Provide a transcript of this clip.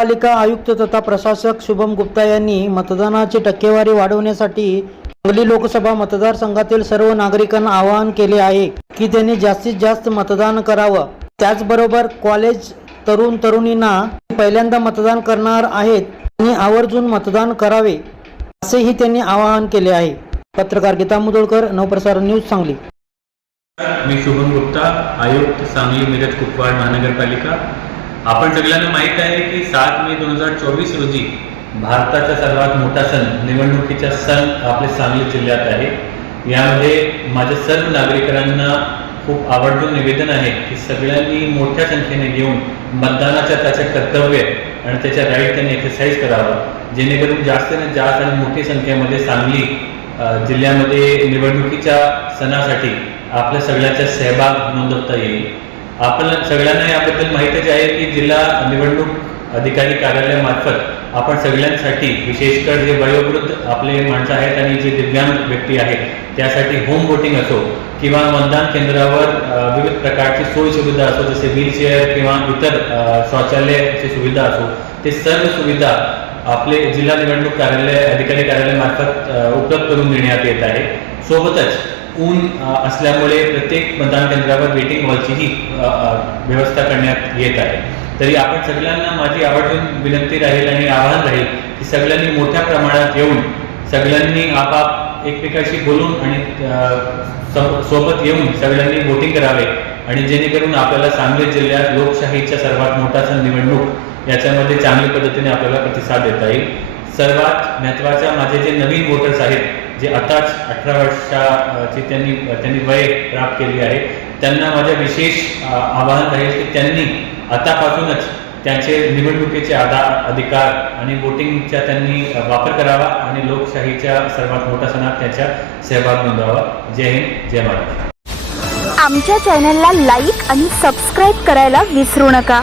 महापालिका आयुक्त तथा प्रशासक शुभम गुप्ता यांनी मतदानाची टक्केवारी वाढवण्यासाठी सांगली लोकसभा मतदारसंघातील सर्व नागरिकांना आवाहन केले आहे की त्यांनी जास्तीत जास्त मतदान करावं. त्याचबरोबर कॉलेज तरुण तरुणींना पहिल्यांदा मतदान करणार आहेत आणि आवर्जून मतदान करावे असेही त्यांनी आवाहन केले आहे. पत्रकार गीता मुदोळकर नवप्रसारण न्यूज सांगली. मी शुभम गुप्ता आयुक्त सांगली मिरज कुपवाड महानगरपालिका. आपण सगळ्यांना माहीत आहे की सात मे दोन हजार चोवीस रोजी भारताचा सर्वात मोठा सण निवडणुकीचा सण आपल्या सांगली जिल्ह्यात आहे. यामध्ये माझ्या सर्व नागरिकांना खूप आवर्जून निवेदन आहे की सगळ्यांनी मोठ्या संख्येने येऊन मतदानाच्या त्याचे कर्तव्य आणि त्याच्या राईट त्यांनी एक्सरसाइज करावा. जेणेकरून जास्तीत जास्त आणि मोठी संख्येमध्ये सांगली जिल्ह्यामध्ये निवडणुकीच्या सणासाठी आपल्या सगळ्याचा सहभाग नोंदवता येईल. आपण सगळ्यांना याबद्दल माहितीच आहे की जिल्हा निवडणूक अधिकारी कार्यालयामार्फत आपण सगळ्यांसाठी विशेषकर जे वयोवृद्ध आपले माणसं आहेत आणि जे दिव्यांग व्यक्ती आहेत त्यासाठी होम वोटिंग असो किंवा मतदान केंद्रावर विविध प्रकारची सोयी सुविधा असो जसे व्हीलचेअर किंवा इतर शौचालयाची सुविधा असो ते सर्व सुविधा आपले जिल्हा निवडणूक कार्यालय अधिकारी कार्यालयामार्फत उपलब्ध करून देण्यात येत आहे. सोबतच ऊन असल्यामुळे प्रत्येक मतदान केंद्रावर वेटिंग हॉलचीही व्यवस्था करण्यात येत आहे. तरी आपण सगळ्यांना माझी आवर्जून विनंती राहील आणि आवाहन राहील की सगळ्यांनी मोठ्या प्रमाणात येऊन सगळ्यांनी आपाप एकमेकाशी बोलून आणि सोबत येऊन सगळ्यांनी वोटिंग करावे आणि जेणेकरून आपल्याला सांगली जिल्ह्यात लोकशाहीचा सर्वात मोठा सण निवडणूक याच्यामध्ये चांगल्या पद्धतीने आपल्याला प्रतिसाद देता येईल. सर्वात महत्त्वाच्या माझे जे नवीन वोटर्स आहेत जे आताच अठरा वर्षाची त्यांनी त्यांनी वय प्राप्त केली आहे त्यांना माझ्या विशेष आवाहन राहील की त्यांनी आतापासूनच त्यांचे निवडणुकीचे आधा अधिकार आणि वोटिंगचा त्यांनी वापर करावा आणि लोकशाहीच्या सर्वात मोठ्या सणात त्याचा सहभाग नोंदवावा. जय हिंद जय महाराष्ट्र. आमच्या चॅनलला लाईक आणि सबस्क्राईब करायला विसरू नका.